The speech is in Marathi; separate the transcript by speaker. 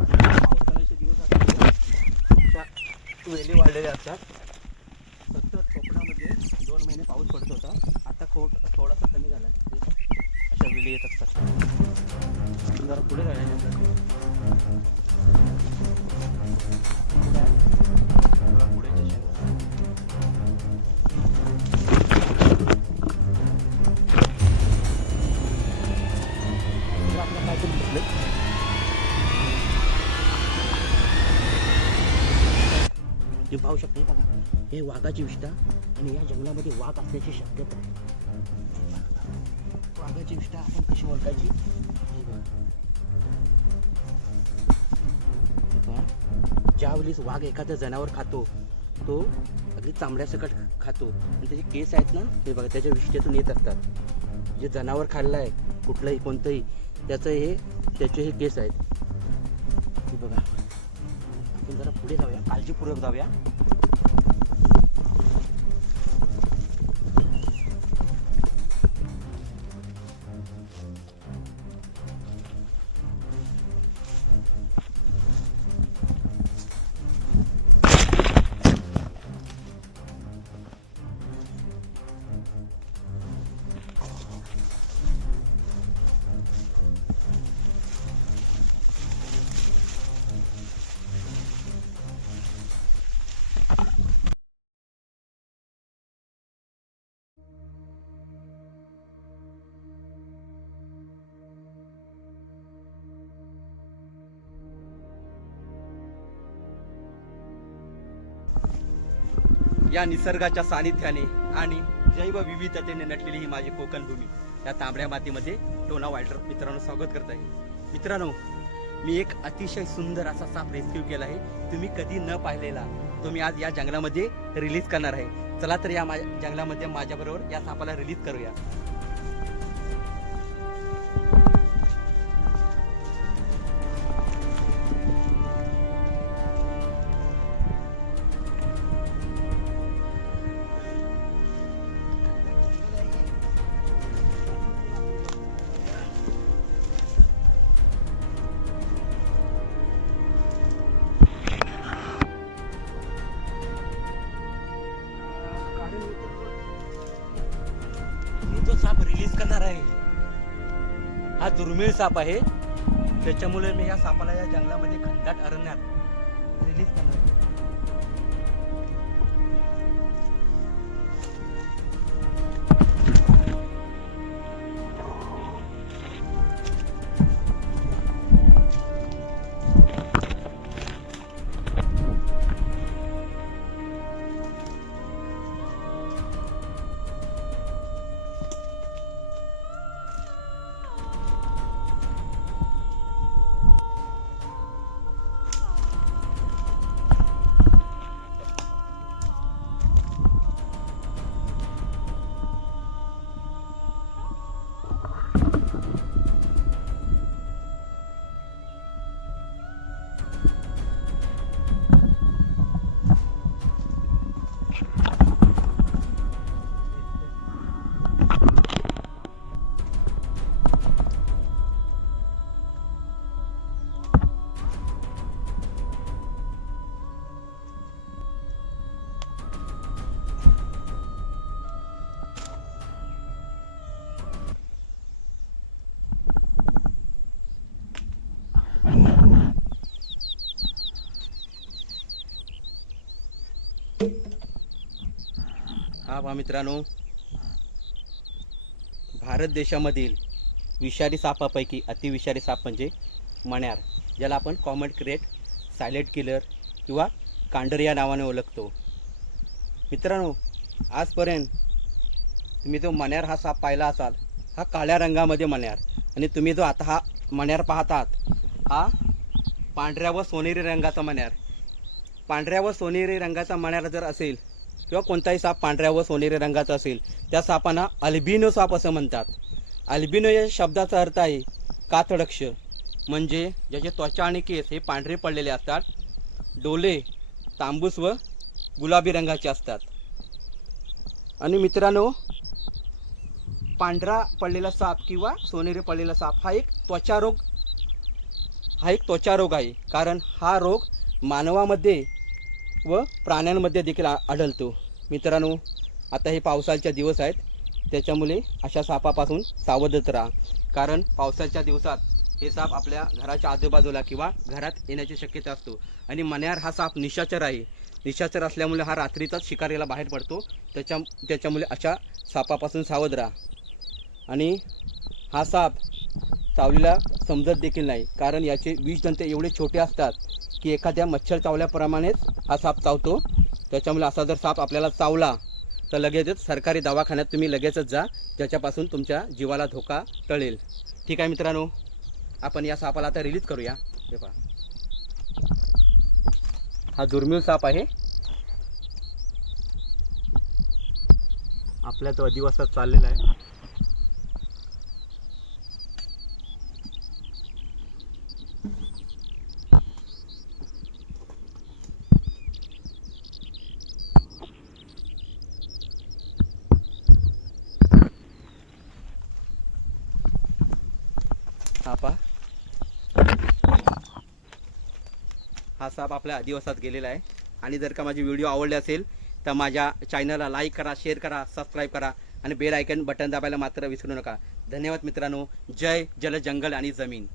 Speaker 1: पावसाळ्याचे दिवस असतात वेली वाढलेल्या असतात. फक्त कोकणामध्ये दोन महिने पाऊस पडत होता. आता खोट थोडासा कमी झाला आहे. अशा वेली येत असतात. जरा पुढे जायचं हे पाहू शकते बघा. हे वाघाची विष्ठा आणि या जंगलामध्ये वाघ असण्याची शक्यता आहे. वाघाची विष्ठा आपण कशी ओळखायची? बघा. ज्यावेळेस वाघ एखादं जनावर खातो तो अगदी चांबड्यासकट खातो. आणि त्याचे केस आहेत ना हे बघा त्याच्या विष्ठेतून येत असतात. जे जनावर खाल्लं आहे कुठलंही कोणतंही त्याचं हे त्याचे हे केस आहेत. हे बघा. आपण जरा पुढे जाऊया. काळजीपूर्वक जाऊया. या निसर्गाच्या सानिध्याने आणि जैवविविधतेने नटलेली ही माझी कोकण भूमी. या तांबड्या मातीमध्ये टोना वाईल्डर मित्रांनो स्वागत करत आहे. मित्रांनो मी एक अतिशय सुंदर असा साप रेस्क्यू केला आहे. तुम्ही कधी न पाहिलेला तो मी आज या जंगलामध्ये रिलीज करणार आहे. चला तर या मा जंगलामध्ये माझ्याबरोबर या सापाला रिलीज करूया. हा दुर्मिळ साप आहे. त्याच्यामुळे मी या सापाला या जंगलामध्ये खंडाट अरण्यात रिलीज करणार हा पहा मित्रांनो. भारत देशामधील विषारी सापापैकी अतिविषारी साप म्हणजे मण्यार ज्याला आपण कॉमन क्रेट सायलेंट किलर किंवा कांडर या नावाने ओळखतो. मित्रांनो आजपर्यंत तुम्ही जो मण्यार हा साप पाहिला असाल हा काळ्या रंगामध्ये मण्यार आणि तुम्ही जो आता हा मण्यार पाहतात हा पांढऱ्या व सोनेरी रंगाचा मण्यार. पांढऱ्या व सोनेरी रंगाचा मण्यार जर असेल किंवा कोणताही साप पांढऱ्या व सोनेरी रंगाचा असेल त्या सापांना अल्बिनो साप असं म्हणतात. अल्बिनो या शब्दाचा अर्थ आहे कातडक्ष म्हणजे ज्याचे त्वचा आणि केस हे पांढरे पडलेले असतात डोले तांबूस व गुलाबी रंगाचे असतात. आणि मित्रांनो पांढरा पडलेला साप किंवा सोनेरी पडलेला साप हा एक त्वचारोग हा एक त्वचारोग आहे कारण हा रोग मानवामध्ये व प्राण्यांमध्ये देखील आ- आढळतो. मित्रांनो आता हे पावसाळ्याचे दिवस आहेत. त्याच्यामुळे अशा सापापासून सावधच राहा. कारण पावसाच्या दिवसात हे साप आपल्या घराच्या आजूबाजूला किंवा घरात येण्याची शक्यता असतो. आणि मण्यार हा साप निशाचर आहे. निशाचर असल्यामुळे हा रात्रीचाच शिकारीला बाहेर पडतो. त्याच्या त्याच्यामुळे अशा सापापासून सावध राहा. आणि हा साप चावलेला समजत देखील नाही. कारण याचे विषदंते एवढे छोटे असतात की एखाद्या मच्छर चावल्याप्रमाणेच हा साप चावतो. त्याच्यामुळे असा जर साप आपल्याला चावला तर लगेचच सरकारी दवाखान्यात तुम्ही लगेचच जा. ज्याच्यापासून तुमच्या जीवाला धोका टळेल. ठीक आहे मित्रांनो आपण या सापाला आता रिलीज करूया. हे पहा. हा दुर्मिळ साप आहे. आपल्या तो अधिवासात चाललेला आहे. सापा हा. साप आपल्या आदिवासात गेलेला आहे. आणि जर का माझी व्हिडिओ आवडले असेल तर माझ्या चॅनलला लाईक करा शेअर करा सबस्क्राईब करा आणि बेल आयकन बटन दाबायला मात्र विसरू नका. धन्यवाद मित्रांनो. जय जल जंगल आणि जमीन.